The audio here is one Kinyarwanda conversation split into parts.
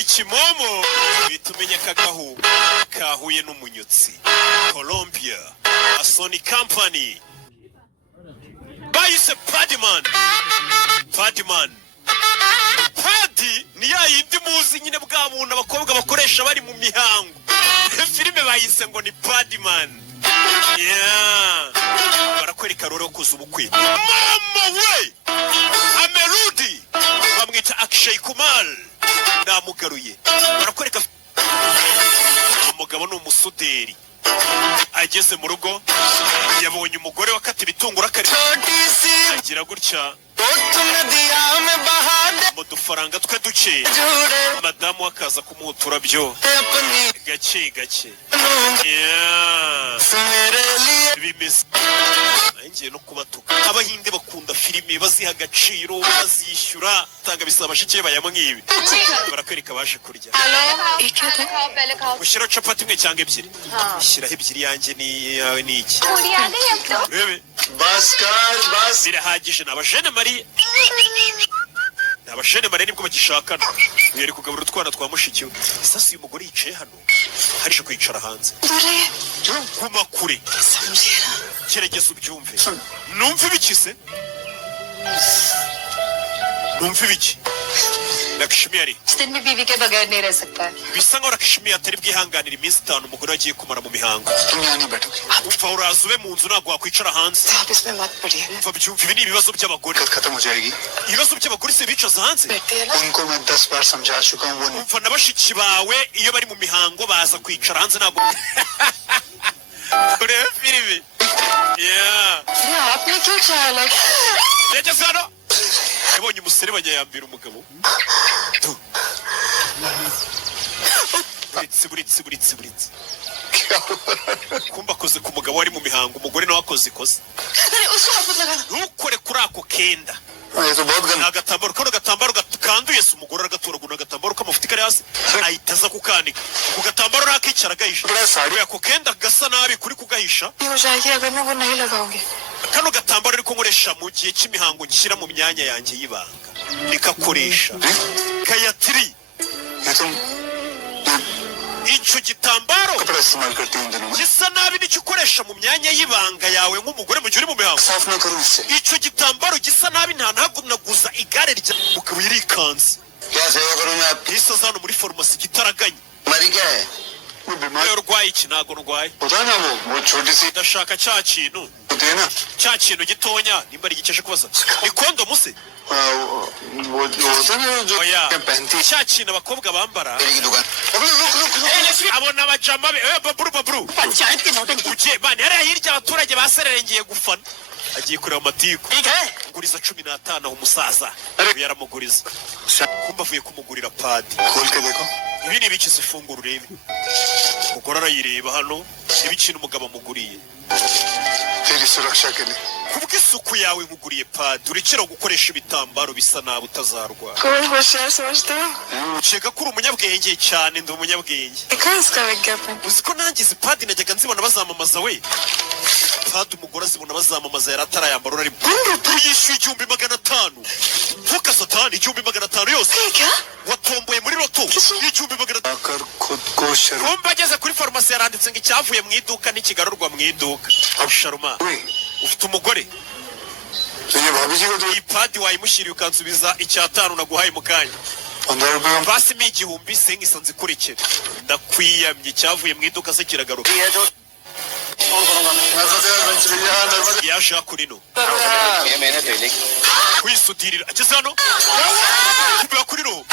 ni kimomo bitumenya kagahu kahuye n'umunyutsi Colombia Sony Company bayise Padman Padi ni ya yindi muzi nyine bwa buntu abakobwa bakoresha bari mu mihango filime bayise ngo ni Padman barakwereka rero kuza ubukwe mama we amerudi bamwita Akshay Kumar ndamugaruye barakwereka umugabo ni umusuderi ageze mu rugo yabonye umugore wakatira itungura agira gutya mu dufaranga twe duke madamu akaza kumuha uturabyo gake bimeze ngiye no kubatuka abahinde bakunda filime baziha agaciro bazishyura tanga bisaba bashike bayamwibi barakwereka baje kurya ushyira capati imwe cyangwa ebyiri shyiraho ebyiri yanjye ni yawe ni iki rebe bas birahagije nabajene Marie nabashene Marie nibwo bagishakana yari kugaburira utwana twa mushikiwe sasa uyu mugore yicaye hano harije kwicara hanze guma kure gerageza ubyumve numva ibikize numva ibiki Lakshmi ari दिन में बीवी के बगैर नहीं रह सकता है bisa nkaho Lakshmi atari bwihanganira iminsi 5 umugore agiye kumara mu mihango umva uraza ube mu nzu ntabwo wakwicara hanze umva byumva ibi ni ibibazo by'abagore ibibazo by'abagore se bicaza hanze umva na bashiki bawe iyo bari mu mihango baza kwicara hanze ntabwo ureba filime आपने क्यों चाहा yageze hano yabonye umuserebanya yambira umugabo buritse kumba akoze ku mugabo wari mu mihango umugore nawe akoze ikoze ntukore kuri ako kenda agatambaro kano gatambaro kanduye se umugore agaturaguna agatambaro k'amafuti kari hasi ahita aza kukanika ku gatambaro nakicara agahisha ako kenda gasa nabi kuri kugahisha kano gatambaro ariko nkoresha mu gihe cy'imihango nshyira mu myanya yanjye y'ibanga nikakoresha kayatiri icyo gitambaro gisa nabi nicyo ukoresha mu myanya y'ibanga yawe nk'umugore mu gihe uri mu mihango icyo gitambaro gisa nabi nta naguza igare rya mugabo yirikanze yise aza hano muri farumasi gitaraganye urwaye iki ntago ndwaye ndashaka cya kintu gitonya nimba ari igikeshe kubaza ni kondomu se cya kintu abakobwa bambara abona abajama be baburu ugiye bane hariya hirya abaturage basererengeye gufana agiye kureba amatiku nguriza 15 aho umusaza yaramuguriza kumba avuye kumugurira padi ibi ni ibikiza ifunguro urebe umugore arayireba hano ibikintu umugabo amuguriye kubw'isuku yawe nkuguriye padi urekera gukoresha ibitambaro bisa nabi utazarwara ukeka ko uri umunyabwenge cyane ndi umunyabwenge uzi ko nanjye izi padi najyaga nzibona bazamamaza we padi umugore azibona bazamamaza yari atarayambara urari yishyuye 500 ntuka satani 500 yose watomboye muri loto 500 kumba ageze kuri farumasi yaranditse ngo icyavuye mu iduka n'ikigarurwa mu iduka Sharuma ufite umugore iyi padi wayimushyiriye ukansubiza 500 naguhaye mu kanya basi mi 1000 sengisanze kurikira ndakwiyamye cyavuye mu iduka se kiragaruka yaje akurino kwisudirira ageze hano kubera kurino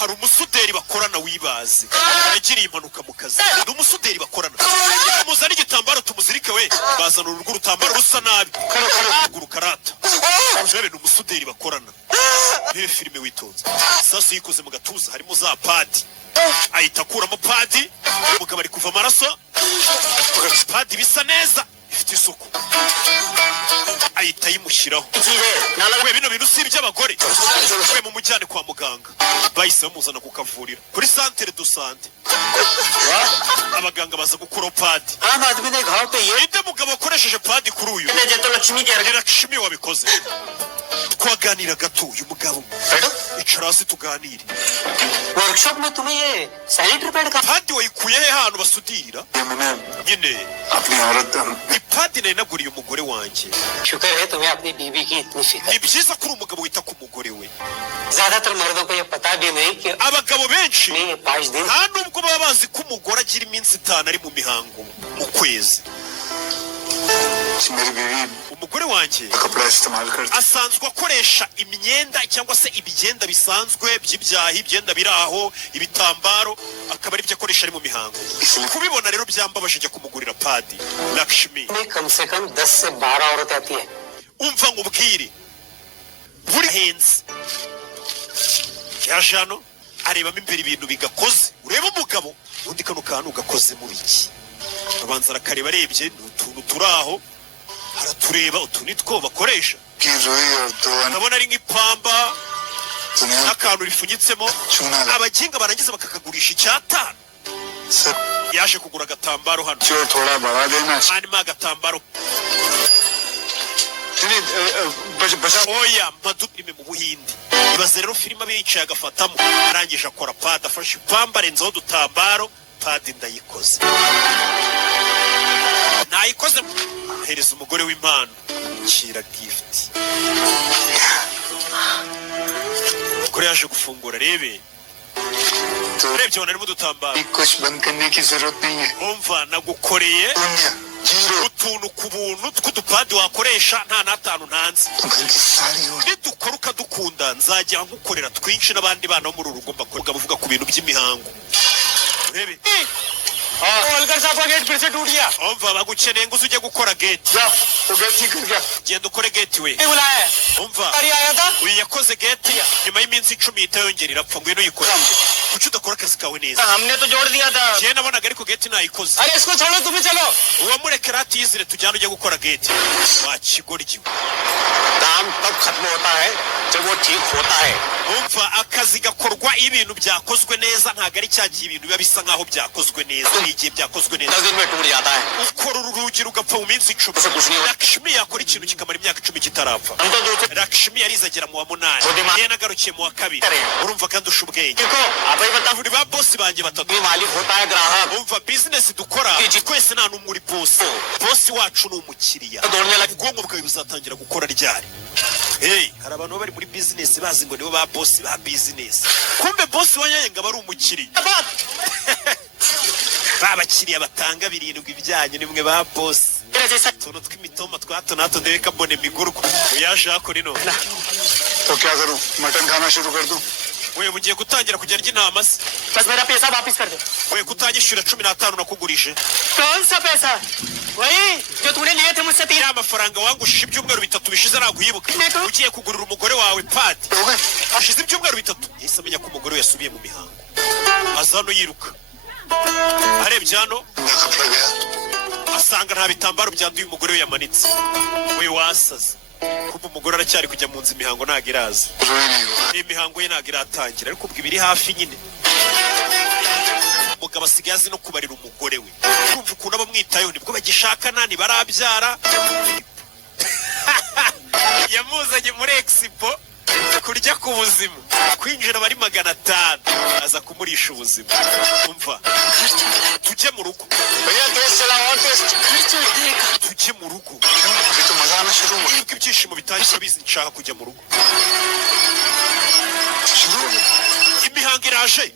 hari umusuderi bakorana wibaze yagiriye impanuka mu kazi ni umusuderi bakorana muzana igitambaro tumuzirike we bazana urugo rutambaro rusa nabi kuguru karata urebe ni umusuderi bakorana rebe filime witonze sasa yikoze mu gatuza harimo za padi ahita akuramo padi umugabo ari kuva amaraso padi bisa neza ifite isuku ahita yimushyiraho we bino bintu si iby'abagore we mu mujyane kwa muganga bahise bamuzana kukavurira kuri santere du sante abaganga baza gukuraho padi inde mugabo wakoresheje padi kuri uyu ni Lakshmi wabikoze twaganira gato uyu mugabo icara hasi tuganire workshop में तुम्हें ये sanitary pad का padi wayikuye he hantu basudirira ये मैंने nyine अपनी औरत ni padi nari naguriye umugore wanjye शुक्र है तुम्हें अपनी बीवी की इतनी फिक्र ni byiza ko uri umugabo wita ku mugore we ज्यादातर मर्दों को ये पता भी नहीं कि abagabo benshi मैं 5 दिन nta nubwo baba bazi ko umugore agira iminsi 5 ari mu mihango mu kwezi मेरी बीवी umugore wanjye कपड़ा इस्तेमाल करती asanzwe akoresha imyenda cyangwa se ibigenda bisanzwe by'ibyahi ibyenda biri aho ibitambaro akaba ari byo akoresha ari mu mihango kubibona rero byambabaje ajya kumugurira padi Lakshmi में कम से कम 10 से 12 औरत आती है umva nkubwire buri hensi yaje hano arebamo imbere ibintu bigakoze ureba umugabo undi kano kantu gakoze mu biki abanza arakareba arebye ni utuntu turi aho aratureba utu ni two bakoresha कि रोई और दो ndabona ari nk'ipamba दुनिया n'akantu ripfunyitsemo चुना लगा abaginga barangiza bakakagurisha 5 sir yaje kugura agatambaro hano जो थोड़ा बढ़ा देना hanyuma agatambaro नहीं बचा oya madupime mu buhindi ibaze rero filime abe yicaye agafatamo arangije akora padi afashe ipamba arenzaho udutambaro padi ndayikoze nayikoze hereza umugore w'impano kira gift umugore yaje gufungura rebe तो urebye ubona harimo udutambaro कुछ बंद करने की जरूरत नहीं है umva nagukoreye दुनिया zero utuntu ku buntu tw'udupadi wakoresha nta n'atanu ntanze तुम्हारी सारी हो nidukora ukadukunda nzajya nkukorera twinshi n'abandi bana bo muri uru rugo mbakora bavuga ku bintu by'imihango urebe अलगर साहब का गेट फिर से टूट गया umva bagukeneye ngo uze ujye gukora geti जा तो गए ठीक कर गया genda ukore geti we नहीं बुलाया है umva अरे आया था uyu yakoze geti nyuma y'iminsi 10 ihita yongera irapfa ngwino uyikore kuki udakora akazi kawe neza हमने तो जोड़ दिया था njyewe nabonaga ariko geti nayikoze अरे इसको छोड़ो तुम्हें चलो uwamurekera atiyizire tujyane ujye gukora geti wakigoryi काम तब खत्म होता है जब वो ठीक होता है umva akazi gakorwa iyo ibintu byakozwe neza ntabwo ari cya gihe ibintu biba bisa nkaho byakozwe neza ni igihe byakozwe neza 10 दिन में टूट जाता है ukora uru rugi rugapfa mu minsi 10 ऐसे कुछ नहीं होता Lakshmi yakora ikintu kikamara imyaka 10 kitarapfa हम तो दूसरे Lakshmi yarizagera mu wa 8 Budima. ye nagarukiye mu wa 2 urumva kandi usha ubwenge देखो आप ही बता buri ba boss banjye batatu ये मालिक होता है ग्राहक umva business dukora Iki. twese nta n'umwe uri boss boss wacu ni umukiriya दौड़ने लगे ubwonko bwawe buzatangira gukora ryari hey hari abantu baba bari muri business bazi ngo nibo ba boss ba business kumbe boss wanyaye ngo aba ari umukiriya ba bakiriya batanga birindwi ibijyanye nimwe ba boss मेरा जैसा utuntu tw'imitoma twa hato na hato ndebe kabone migurwa uyaje hakora ino तो क्या करूं मटन खाना शुरू कर दूं we bugiye gutangira kujya arya intama se बस मेरा पैसा वापस कर दे we kutanyishyura 15 nakugurije कौन सा पैसा वही जो तूने लिए थे मुझसे 3 ya mafaranga wangushije ibyumweru bitatu bishize naguyibuka Ntego. ugiye kugurira umugore wawe padi हो गए hashize ibyumweru bitatu yahise amenya ko umugore we yasubiye mu mihango aza hano yiruka arebye hano मैं कपड़ा गया asanga nta bitambaro byanduye umugore we yamanitse we wasaze kuko umugore aracyari kujya mu nzu imihango ntabwo iraza रोई नहीं हुआ imihango ye ntabwo iratangira ariko ubwo ibiri hafi nyine umugabo asigaye azi no kubarira umugore we kumva ukuntu aba amwitayeho nibwo bagishakana ntibarabyara yamuzanye muri expo kurya ku buzima kwinjira bari 500 aza kumurisha ubuzima umva tujye mu rugo भैया टेस्ट चलाओ और test tujye mu rugo अभी तो मजा आना शुरू हुआ nibwo ibyishimo bitangiye bizi nshaka kujya mu rugo शुरू हो गया imihango iraje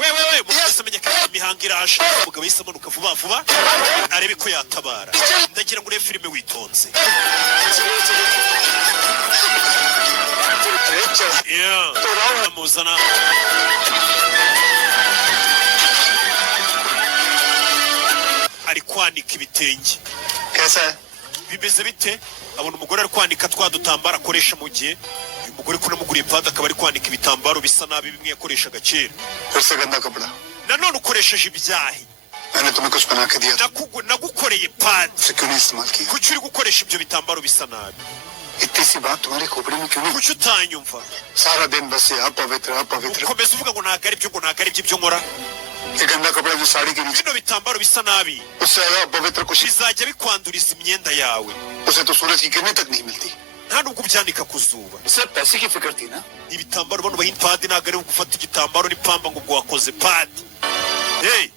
wewe mwese amenye ko imihango iraje umugabo yahise amanuka vuba vuba arebe ko yatabara ndagira ngo urebe filime witonze अरे चल amuzana ari kwanika ibitenge कैसा है bimeze bite abona umugore ari kwanika twa dutambaro akoresha mu gihe uyu mugore ko namuguriye padi akaba ari kwanika ibitambaro bisa nabi bimwe yakoreshaga kera फिर से गंदा कपड़ा nanone ukoresheje ibyahi मैंने तुम्हें कुछ बना के दिया था nagukoreye padi उसे क्यों नहीं इस्तेमाल किया kuki uri gukoresha ibyo bitambaro bisa nabi इतनी सी बात तुम्हारे खोपड़ी में क्यों नहीं kuki utanyumva सारा दिन बस ये अपवित्र अपवित्र ukomeza uvuga ngo ntabwo ari byo ngo ntabwo ari byo ibyo nkora ये गंदा कपड़ा जो साड़ी के नीचे bino bitambaro bisa nabi उससे ज्यादा अपवित्र कुछ bizajya bikwanduriza imyenda yawe उसे तो सूरज की किरणें तक नहीं मिलती nta nubwo ubyanika ku zuba. सिर्फ पैसे की फिक्र थी ना. ibitambaro bano bahinda padi ntabwo ari gufata igitambaro n'ipamba ngo ubwo wakoze padi. Hey,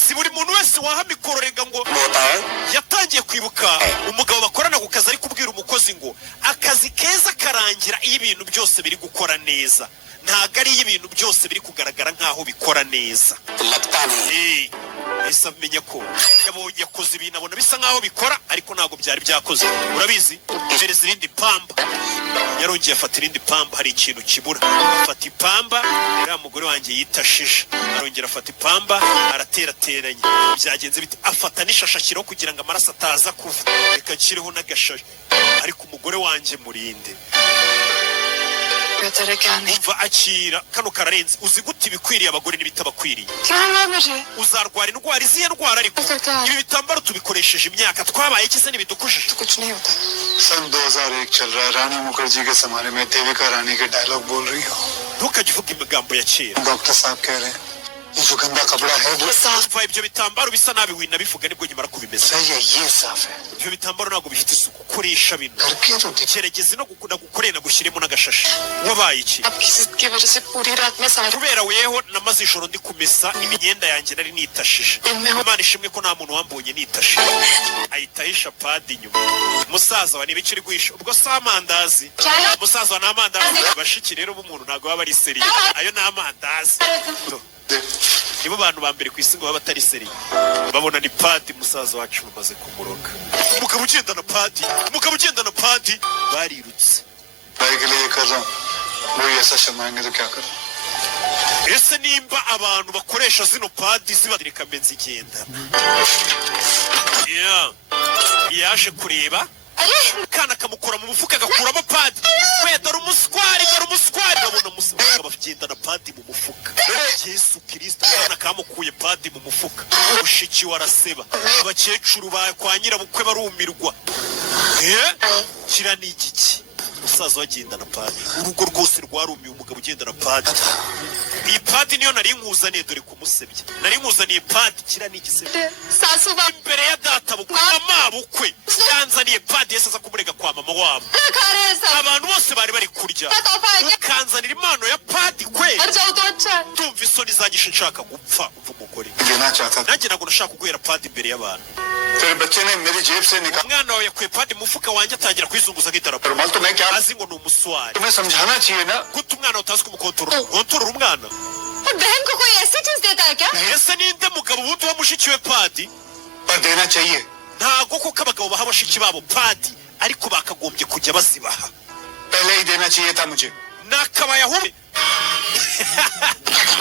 si buri muntu wese waha mikoro rega ngo होता है yatangiye kwibuka umugabo bakorana ku kazi ari kubwira umukozi ngo akazi keza karangira iyo ibintu byose biri gukora neza, ntabwo ari iyo ibintu byose biri kugaragara nk'aho bikora neza. लगता नहीं. ese amenya ko yakoze ibintu abona bisa nk'aho bikora ariko ntabwo byari byakoze. Urabizi, mpereza irindi pamba. Yarongeye afata irindi pamba, hari ikintu kibura. Afata ipamba, uriya mugore wanjye yitashije. Arongera afata ipamba, araterateranya. Byagenze bite? Afata n'ishasha ashyiraho kugira ngo amaraso ataza kuva. Reka nshyireho n'agashashi. Ariko umugore wanjye murinde. बेहतर है क्या नहीं. Umva akira kano kararenze. Uzi gute ibikwiriye abagore n'ibitabakwiriye? क्या हुआ मुझे? Uzarwara indwara izihe ndwara ariko ibi bitambaro tubikoresheje imyaka twabaye ikize n'ibidukujije. कुछ नहीं होता. सन 2001 चल रहा है. रानी मुखर्जी के जमाने में देविका रानी के डायलॉग बोल रही हो. Ntukajye uvuga imigambo ya kera. Doctor साहब कह रहे हैं ये जो गंदा कपड़ा है वो Umva ibyo bitambaro bisa nabi winabivuga nibwo nyuma kubimesa. सही है. ये साफ है. Ibyo bitambaro ntabwo bifite isuku. Koresha bino. करके तो देख. Gerageza no gukorera nagushyiremo n'agashashi. Wabaye iki? आपकी जिद की वजह से पूरी रात में सारे Kubera weho namaze ijoro ndi kumesa imyenda yanjye nari nitashije. Imana ishimwe ko nta muntu wambonye nitashije. Ahita ahisha padi inyuma. Musaza wa nibice uri guhisha. Ubwo si amandazi. Musaza wa n'amandazi. Bashiki rero b'umuntu ntabwo baba ari seri. Ayo ni amandazi. Nibo bantu ba mbere ku isi ngo baba batari seri. Babona ni padi musaza wacu bamaze kumuroga. Umugabo ugendana padi. Umugabo ugendana padi. Barirutse. भाई के लिए ये कर रहा हूँ. वो ऐसा शर्माएंगे तो क्या करूँ. ese nimba abantu bakoresha zino padi zibadirika benzi igendana. Yaje kureba kana kamukura mu mufuka agakuramo padi. We dore umuswari babona musaza bagendana padi mu mufuka. Yesu Kristo kana kamukuye padi mu mufuka. Ushiki waraseba. Abakecuru ba kwa nyirabukwe barumirwa. Kira ni igiki? Umusaza wagendana padi. Urugo rwose rwarumiye umugabo ugendana padi. Iyi padi niyo nari nkuzaniye dore kumusebya. Nari nkuzaniye padi kira ni igisebe. सासू बाप Imbere ya data bukwe mama bukwe yanzaniye padi yese aza kumurega kwa mama wabo. खा रहे हैं सब. Abantu bose bari bari kurya. तोहफा है क्या? Kanzanira impano ya padi kwe. मर जाओ तो अच्छा है. Ndumva isoni zanyishe nshaka gupfa umva umugore. देना चाहता था. Nanjye ntabwo nashaka kuguhera padi imbere y'abantu. तेरे बच्चे ने मेरी जेब से निकाल. Umwana wawe yakuye padi mu mufuka wanjye atangira kwizunguza nk'idarapo. रुमाल तो मैं क्या. Azi ngo ni umuswari. तुम्हें समझाना चाहिए ना. Gute umwana utazi kumukontorora. Kontorora umwana. और बहन को कोई ऐसी चीज देता है क्या? Ese ninde mugabo ubundi wa mushiki we padi? पर देना चाहिए. Ntago kuko abagabo baha bashiki babo padi ariko bakagombye kujya bazibaha. पहले ही देना चाहिए था मुझे. Nakabaye aho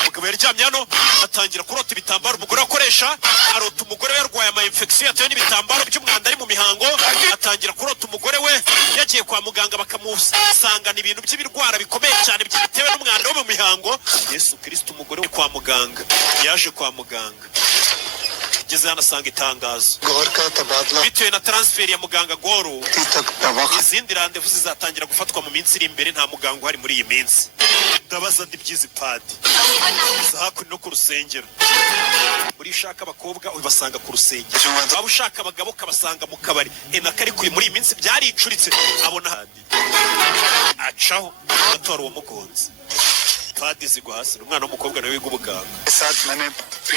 umugabo yaryamye hano atangira kurota ibitambaro umugore akoresha. Arota umugore we yarwaye ama infection yatewe n'ibitambaro by'umwanda ari mu mihango. Atangira kurota umugore we yagiye kwa muganga bakamusangana ibintu by'ibirwara bikomeye cyane byatewe n'umwanda wo mu mihango. Yesu Kristo umugore we kwa muganga yaje kwa muganga. Ageze hano asanga itangazo. गौर का तबादला Bitewe na transfer ya muganga Goro, तक दवा izindi randevu zizatangira gufatwa mu minsi iri imbere. Nta muganga uhari muri iyi minsi. Ndabaza ndi byizi padi. Hakuno no ku rusengero. Muri ushaka abakobwa ubasanga ku rusengero. Waba ushaka abagabo kabasanga mu kabari. Enaka ariko muri iyi minsi byaricuritse. Abona handi. Acaho atora uwo mugonzi. Padi zigwa hasi. Umwana w'umukobwa nawe wiga ubuganga. के साथ मैंने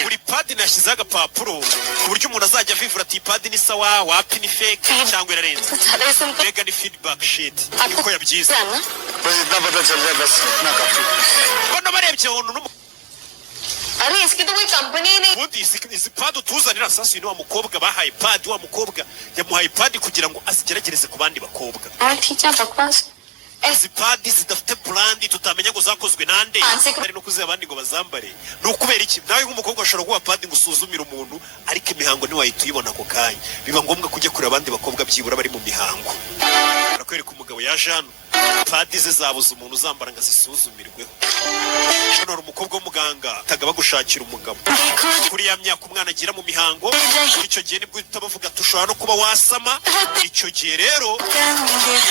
Buri padi nashyizeho agapapuro ku buryo umuntu azajya avivura ati padi ni sawa wapi ni fake cyangwa irarenze. Mbega ni feedback sheet niko yabyize. बस इतना पता चल जाए बस इतना काफी. Bano barebye umuntu अरे इसकी तो कोई कंपनी ही नहीं. ubundi izi padi utuzanira sasa ni wa mukobwa bahaye padi. Wa mukobwa yamuhaye padi kugira ngo azigeragereze ku bandi bakobwa. ठीक है बकवास. Izi padi zidafite brandi tutamenya ngo zakozwe nande ari no kuziha abandi ngo bazambare. Ni ukubera iki? Nawe nk'umukobwa ashobora guha padi ngo usuzumire umuntu ariko imihango ntiwahita uyibona ako kanya. Biba ngombwa kujya kureba abandi bakobwa byibura bari mu mihango. Barakwereka umugabo yaje hano padi ze zabuze umuntu uzambara ngo azisuzumirweho. Hano hari umukobwa w'umuganga ataga bagushakira umugabo. Kuri ya myaka umwana agira mu mihango icyo gihe nibwo uhita bavuga tushobora no kuba wasama. Icyo gihe rero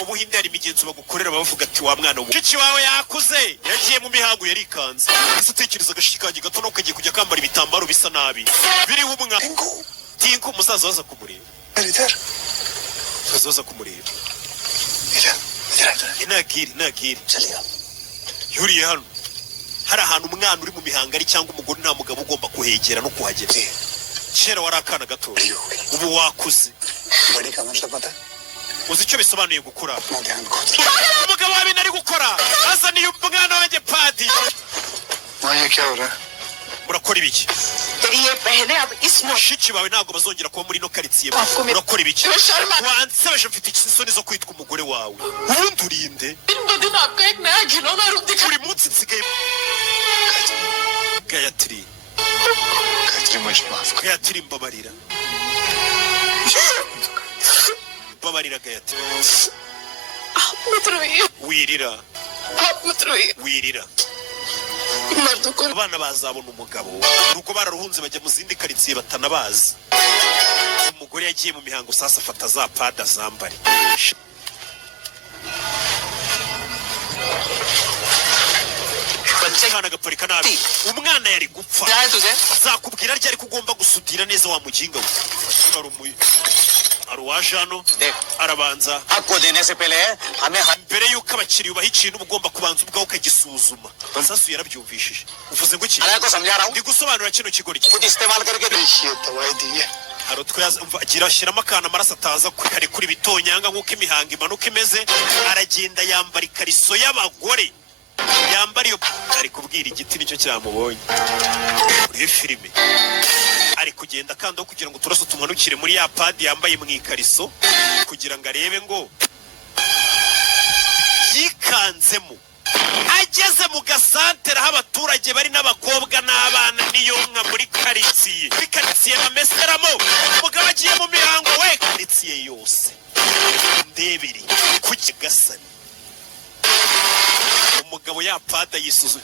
ubuhinde hari imigenzo bagukorera bavuga ati wa mwana mushiki wawe yakuze yagiye mu mihango yarikanze. Ese utekereza agashiki kanjye gato no kagiye kujya kambara ibitambaro bisa nabi biriho umwana tinko umusaza waza kumureba. Umusaza waza kumureba inagiri चलिए yuriye hano hari ahantu umwana uri mu mihangari cyangwa umugore nta mugabo ugomba kuhegera no kuhagera kera wari akana gato ubu wakuze बड़ी का मतलब पता uzi icyo bisobanuye gukura अपना ध्यान खो umugabo wawe nari gukora azaniye umwana wanjye padi वहाँ ये क्या हो रहा है? murakora ibiki तेरी ये बहनें अब इस mushiki bawe ntabwo bazongera kuba muri ino karitsiye Bakomeye. murakora ibiki Yo, Sharma. wansebeje mfite isoni zo kwitwa umugore wawe ubundi urinde दिन ब दिन आपका एक नया घिनौना रूप दिखा buri munsi nsigaye gayatiri Gayatri मुझे माफ कर gayatiri mbabarira mbabarira gayatiri आप मत रोइए wirira आप मत रोइए wirira मर्दों को abana bazabona umugabo urugo bararuhunze bajya mu zindi karitsiye batanabazi umugore yagiye mu mihango sasa afata za pada zambare umwana agaparika nabi umwana yari gupfa zakubwira ryari ko ugomba gusudira neza wa muginga we hari uwaje hano arabanza आपको देने से पहले हमें mbere y'uko abakiriya ubaha ikintu uba ugomba kubanza ubwawe ukagisuzuma sasu yarabyumvishije uvuze ngo iki हराया को समझा रहा हूँ ndi gusobanura kino kigori खुद इस्तेमाल करके देखिए दवाई दी है hari utwagira ashyiramo akantu amaraso ataza kari kuri bitonyanga nk'uko imihango imanuka imeze aragenda yambara ikariso y'abagore yambara iyo ari kubwira igiti nicyo cyamubonye muri filime ari kugenda akandaho kugira ngo uturaso tumanukire muri ya padi yambaye mu ikariso kugira ngo arebe ngo yikanzemo ageze mu gasantere aho abaturage bari n'abakobwa n'abana niyo nka muri karitsiye bameseramo umugabo agiye mu mihango we karitsiye yose ndebiri ku kigasani umugabo yapada yisuzuma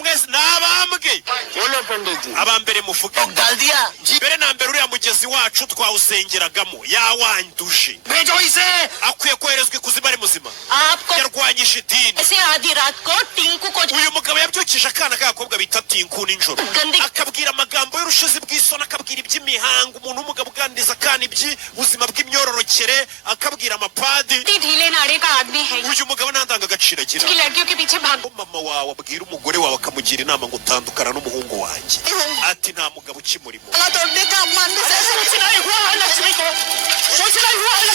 mwese n'abambwe बोलो पंडित जी abambere muvuga डाल दिया mbere na mbere uriya mugezi wacu twawusengeragamo yawanduje भेजो इसे akwiye koherezwa ikuzimu ari muzima आपको yarwanyije idini ऐसे आधी रात को टिंकू को uyu mugabo yabyukije akana k'agakobwa bita tinku nijoro Gandi- akabwira amagambo y'urushizi bw'isoni akabwira iby'imihango umuntu w'umugabo uganiriza akana iby'ubuzima bw'imyororokere akabwira amapadi ढीले नाड़े का आदमी है uyu mugabo nta ndangagaciro agira इसकी लड़कियों के पीछे भाग mama wawe abwira umugore wawe akamugira inama ngo utandukana n'umuhungu wanjye ati nta mugabo ukimurimo तोड़ने का मन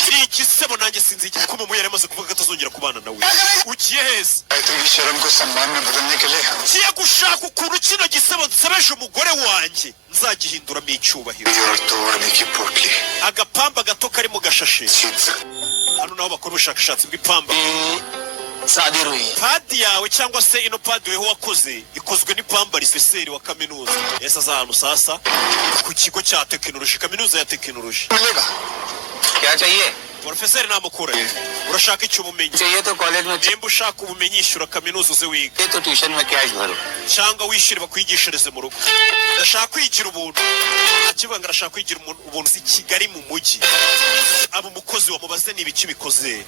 ni igisebo nanjye sinzi igihe ko mama yari amaze kuvuga ko atazongera kubana nawe ugiye heza Gayatri की शर्म को सम्मान में बदलने के लिए ngiye gushaka ukuntu kino gisebo nsebeje umugore wanjye nzagihinduramo icyubahiro और तोड़ने की पोटली agapamba gato kari mu gashashi छीन सकती hano naho bakora ubushakashatsi bw'ipamba शादी हुई padi yawe cyangwa se ino padi weho wakoze ikozwe n'ipamba riseseri wa kaminuza yesi aza ahantu sasa ku kigo cya tekinoloji kaminuza ya tekinoloji मिलेगा क्या चाहिए porofeseri namukura urashaka icyo ubumenyi चाहिए तो कॉलेज में nimba ushaka ubumenyi ishyura kaminuza uze wiga चाहिए तो ट्यूशन में कैश भरो cyangwa wishyure bakwigishirize mu rugo ndashaka kwigira ubuntu akivuga ngo arashaka kwigira ubuntu si kigali mu mujyi aba umukozi wamubaze ni ibiki bikoze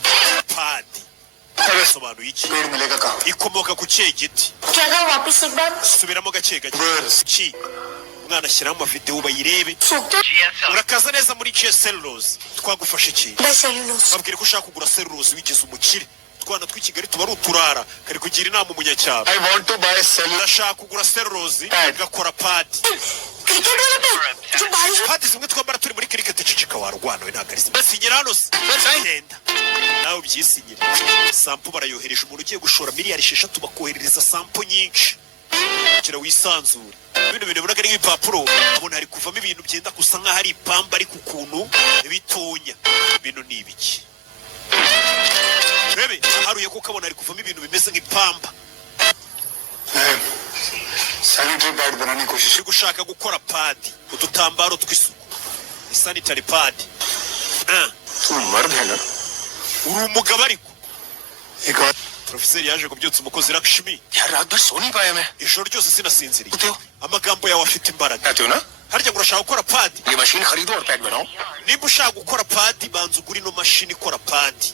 padi bisobanuye iki पेड़ मिलेगा कहाँ ikomoka ku kihe giti क्या कहा वापस एक बार subiramo gake gake Birds. ki umwana ashyiraho amavidewo bayirebe सूखते urakaza neza muri GS Cellulose twagufasha iki बस cellulose babwire ko ushaka kugura cellulose wigize umukire utwana tw'i Kigali tuba ari uturara kari kugira inama umunyacyaro I want to buy cell urashaka kugura cellulose Pad. gakora padi cricket वाला बैट जो बारिश padi zimwe twambara turi muri cricket cicika warwana we ntabwo ari zimwe sinyira hano se genda nawe ubyisinyire sampo barayohereje umuntu ugiye gushora miliyari 6 bakoherereza sampo nyinshi kugira wisanzure bino bintu bibonaga ari nk'ibipapuro abona hari kuvamo ibintu byenda gusa nk'aho ari ipamba ariko ukuntu bitonya bino ni ibiki rebe haruye kuko abona hari kuvamo ibintu bimeze nk'ipamba sanitary pad बनाने की कोशिश uri gushaka gukora padi udutambaro tw'isuku ni sanitary pad तुम मर्द है ना uri umugabo ariko एक और porofeseri yaje kubyutsa umukozi Lakshmi यार रात भर सो नहीं पाया मैं ijoro ryose sinasinziriye Ute? amagambo yawe afite imbaraga कहते हो ना harya ngo urashaka gukora padi ये मशीन खरीदो और पैड बनाओ niba ushaka gukora padi banza ugura ino mashini ikora padi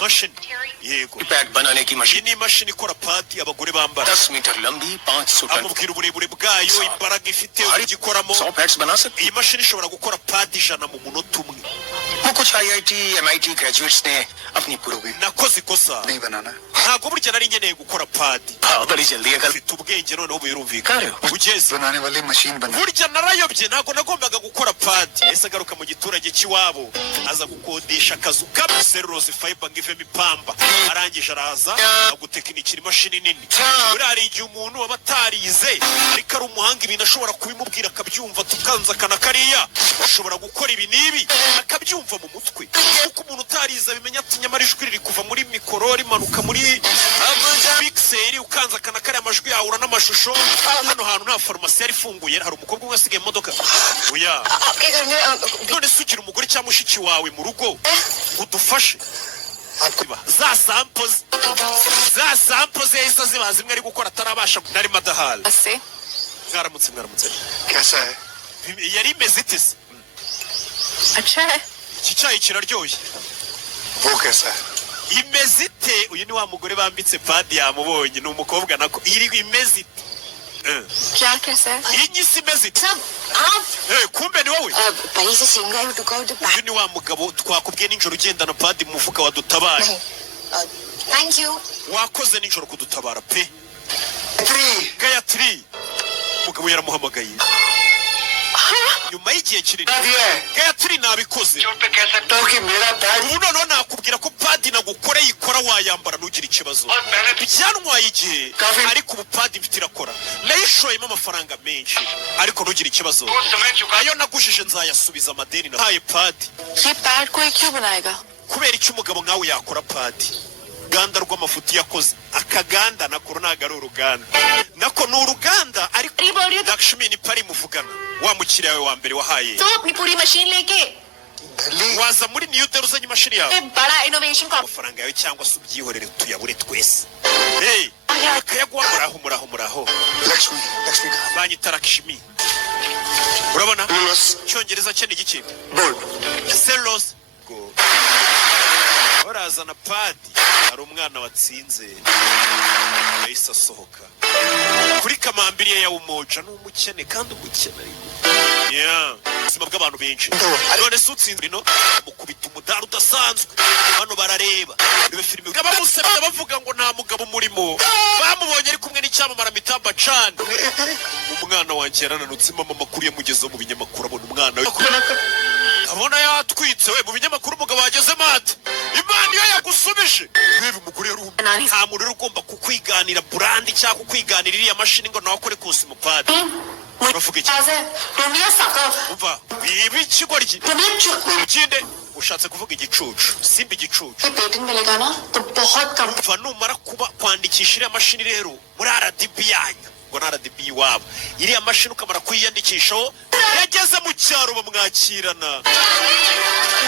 mashini yego pad बनाने की iyi machine ni imashini ikora padi abagore bambara 10 metre लंबी 500 ton amubwira uburebure bwayo imbaraga ifite ugikoramo 100 pads बना सकती iyi mashini ishobora gukora padi 100 mu munota umwe वो कुछ IIT MIT graduates ने अपनी पूरी nakoze ikosa नहीं बनाना ntabwo burya nari nkeneye gukora padi बड़ी जल्दी है कल mfite ubwenge noneho birumvikana ugeze बनाने वाली मशीन बना burya narayobye ntabwo nagombaga gukora padi ese agaruka mu giturage cy'iwabo aza gukodesha akazu kamwe serulozi fiber ngo ivemo ipamba arangije araza agutekinikira imashini nini buriya hari igihe umuntu waba atarize ariko ari umuhanga ibintu ashobora kubimubwira akabyumva tukanzakana kariya ashobora gukora ibi n'ibi akabyumva mu mutwe kuko umuntu utarize abimenya ati nyamara ijwi riri kuva muri mikoro rimanuka muri pixel ukanzakana kariya amajwi yahura n'amashusho hano hantu nta farumasi yari ifunguye hari umukobwa umwe asigaye mu modoka oya आपके घर में none se ugira umugore cyangwa mushiki wawe mu rugo udufashe za sampoze yahise ziba zimwe ari gukora atarabasha nari madahari से mwaramutse कैसा है yari imeze ite se अच्छा है iki cyayi kiraryoshye वो कैसा है imeze ite uyu ni wa mugore bambitse padi yamubonye ni umukobwa nako iri imeze ite क्या कैसा है iyi nyisi imeze ite सब आप kumbe ni wowe पहले से सिंगल टुका uyu ni wa mugabo twakubwiye nijoro ugendana padi mu mufuka wadutabaye thank you wakoze nijoro kudutabara pe Gayatri umugabo yaramuhamagaye nyuma y'igihe kinini Gayatri nabikoze पे कह सकता हूँ कि मेरा bag ubu noneho nakubwira ko padi nagukoreye ikora wayambara ntugire ikibazo byantwaye igihe ariko ubu padi mfite irakora nayishoyemo amafaranga menshi ariko ntugire ikibazo ayo nagujije nzayasubiza amadeni nahaye padi ये पैड कोई क्यों बनाएगा kubera icyo umugabo nkawe yakora padi uruganda rw'amafuti yakoze akaganda nako ntago ari uruganda nako ni uruganda ariko Lakshmi ni pari muvugana wa mukiriya wawe wa mbere wahaye तो अपनी पूरी मशीन लेके waza muri New Delhi uzanye imashini yawe बड़ा इनोवेशन का amafaranga yawe cyangwa se ubyihorere tuyabure twese hey akayaguha muraho Lakshmi Lakshmi कहाँ banyita Lakshmi urabona Lulus. icyongereza cye ni igiki बोल Selos go urazana padi hari umwana watsinze yahise asohoka kuri kamambiriye ya umoja n'umukene kandi umukene ariko ubuzima bw'abantu benshi none se utsinze rino mukubita umudari udasanzwe hano barareba niwe filime bamusabye bavuga ngo nta mugabo umurimo bamubonye ari kumwe n'icyamamara Mitamba Chan umwana wanjye yarananutse mama amakuru yamugezeho mu binyamakuru abona umwana we abona yatwitse we mu binyamakuru umugabo wagezemo ati imana iyo yagusubije reba umugore yari nta muntu rero ugomba kukwiganira burandi cyangwa kukwiganira iriya mashini ngo nawe akore kose umupadi uravuga iki umva ibi ikigoryi ikinde ushatse kuvuga igicucu simba igicucu patent मिलेगा ना तो बहुत कम umva numara kuba kwandikisha iriya mashini rero muri RDB yanyu ngo na RDB iwabo iriya mashini ukamara kuyiyandikishaho yageze mu cyaro bamwakirana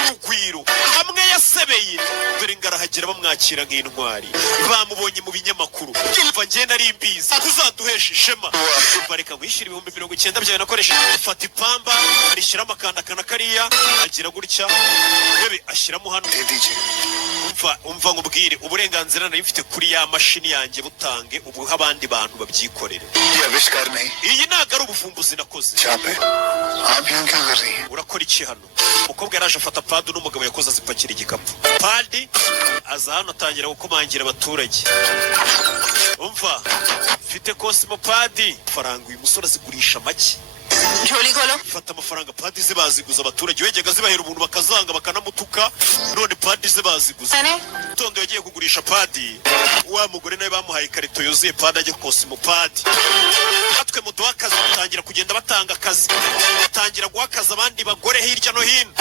urugwiro hamwe yasebeye dore ngarahagera bamwakira nk'intwari bamubonye mu binyamakuru umva njye nari mbizi kuzaduhesha ishema umva reka nkwishyura 90,000 byawe nakoresheje fata ipamba arishyiramo akandakana kariya agira gutya bebe ashyiramo hano umva nkubwire uburenganzira nari mfite kuri ya mashini yanjye butange ubuha abandi bantu babyikorere ये आविष्कार नहीं iyi ntago ari ubuvumbuzi nakoze चाप है आप यहाँ क्या कर रही हैं urakora iki hano umukobwa yaraje afata padi n'umugabo yakoze azipakira igikapu padi aza hano atangira gukomangira abaturage umva mfite kosimo padi faranga uyu musore azigurisha make झोली खोलो fata amafaranga padi ze baziguza abaturage wejyaga zibahera ubuntu bakazanga bakanamutuka none padi ze baziguza मैंने tondo yagiye kugurisha padi wa mugore nawe bamuhaye ikarito yuzuye padi ajya kosimo padi natwe muduha akazi batangira kugenda batanga akazi batangira guha akazi abandi bagore hirya no hino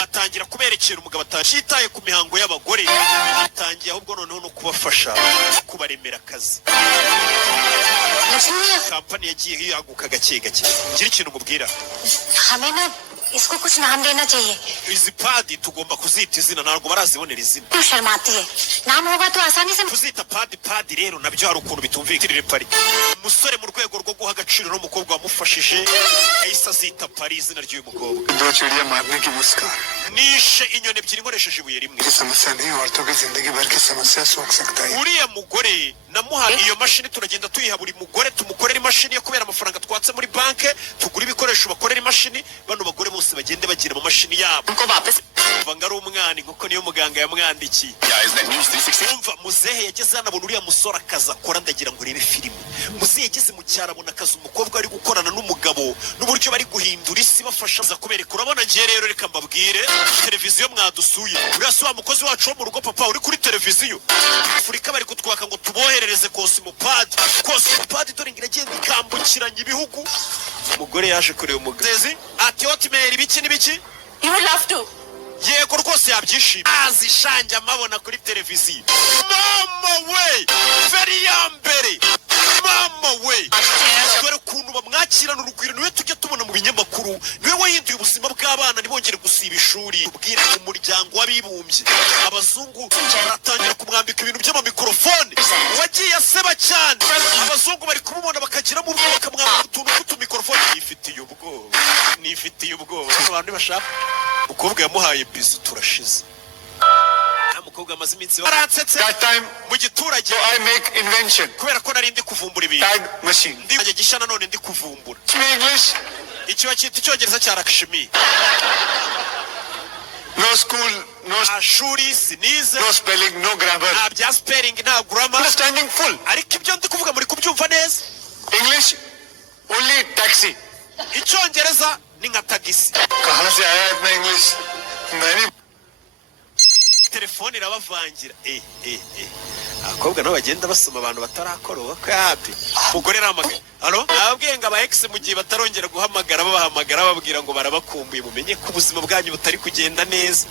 batangira kuberekera umugabo atashitaye ku mihango y'abagore batangiye ahubwo noneho no kubafasha kubaremera akazi Lakshmi kampani yagiye yaguka gake gake gira ikintu umubwira हमें ना इसको कुछ नाम देना चाहिए izi padi tugomba kuzita izina ntabwo barazibonera izina क्यों शर्माती है नाम होगा तो आसानी से kuzita padi rero nabyo hari ukuntu bitumvikirire pari umusore mu rwego rwo guha agaciro n'umukobwa wamufashije yahise azita pari izina ry'uyu mukobwa दो चिड़िया मारने की मुस्कान nishe inyoni ebyiri nkoresheje ibuye rimwe ये समस्या नहीं औरतों की जिंदगी भर की समस्या सोख सकता है uriya mugore namuhaye iyo mashini turagenda tuyiha buri mugore tumukorera imashini yo kubera amafaranga twatse muri banke tugura ibikoresho bakorera imashini bano bagore bose bagende bagira mu mashini yabo उनको वापस banga ari umwana mani nkuko niyo muganga yamwandikiye. Yeah, is that News 360? Umva muzehe yageze hano abona uriya musore akazi akora ndagira ngo urebe filime. Muzehe yageze mu cyaro abona akazi umukobwa ari gukorana n'umugabo n'uburyo bari guhindura isi bafasha za kubereka. Urabona ngiye rero reka mbabwire televiziyo mwadusuye. Uriya si wa mukozi wacu wo mu rugo papa uri kuri televiziyo. Afurika bari kutwaka ngo tuboherereze Cosmopad. Cosmopad dore ngiragenda ikambukiranya ibihugu. Umugore yaje kureba umugezi ati hotmail ibiki n'ibiki. You would love to. Yego rwose yabyishimiye. Azishanja amabona kuri televiziyo. Mama we very yambere. Mama we dore ukuntu bamwakirana urugwiro niwe tujya tubona mu binyamakuru. Niwe wahinduye ubuzima bw'abana ntibongere gusiba ishuri. Ubwira umuryango w'abibumbye abazungu baratangira kumwambika ibintu by'amamikorofone. Wagiye aseba cyane. Abazungu bari kumubona bakagiramo ubwoba bakamwambika utuntu tw'utumikorofone. Nifitiye ubwoba abantu bashaka. Umukobwa yamuhaye bizu turashize. Umukobwa amaze iminsi baransetse That time, mu giturage. so I make invention. Kubera ko nari ndi kuvumbura ibintu. Tag machine. Ndi gisha nanone ndi kuvumbura. Speak English. Icyo cyita icyongereza cya Lakshmi. No school, no Ashuri sinize. no spelling, no grammar. Nta bya spelling nta grammar. Understanding full. Ariko ibyo ndi kuvuga muri kubyumva neza. English, only taxi. Icyongereza ni nka tagisi. कहाँ से आया इतना इंग्लिश? मैंने Telefone irabavangira. Abakobwa nabo bagenda basoma abantu batarakora ubukwe hapi. Umugore aramagara. Halo? Nababwiye ngo aba ex mu gihe batarongera guhamagara babahamagara babwira ngo barabakumbuye mumenye ko ubuzima bwanyu butari kugenda neza.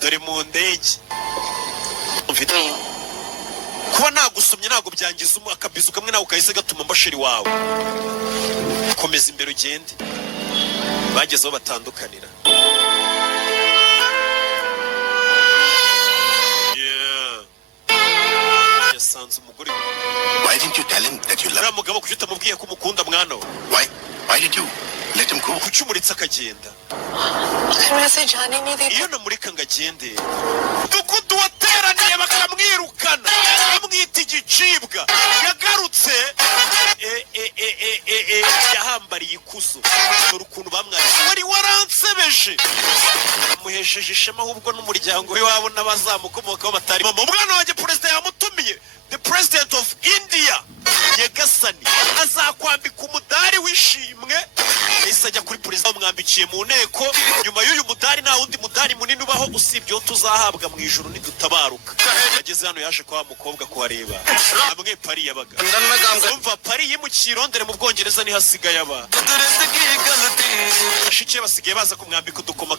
Dore mu ndege. Mfite kuba nagusomye ntago byangiza akabizu kamwe nawe ukahise gatuma mbashiri wawe. Komeza imbere ugende. Bagezeho batandukanira. Yasanze umugore. Why didn't you tell him that you love Uriya mugabo kuki utamubwiye ko umukunda mwana we? Why did you let him go? Kuki umuritse akagenda? अगर मैं इसे जाने नहीं देती Iyo namurika ngo agende umudugudu wateraniye bakamwirukana bamwita igicibwa. Yagarutse yahambariye ikuzo. Dore ukuntu bamwanditse wari waransebeje. Amuhesheje ishema ahubwo n'umuryango we wabo n'abazamukomokaho batari. Mama umwana wanjye perezida yamutumiye. The president of India Nyagasani azakwambika umudari w'ishimwe. Yahise ajya kuri perezida bamwambikiye mu nteko. Nyuma y'uyu mudari nta wundi mudari munini ubaho usibye tuzahabwa mu ijuru nidutabaruka. Ageze hano yaje kwa mukobwa kuhareba. Amwe Paris yabaga. Umva Paris yimukiye Londres mu Bwongereza ni hasigaye aba. Bashike basigaye baza kumwambika udukoma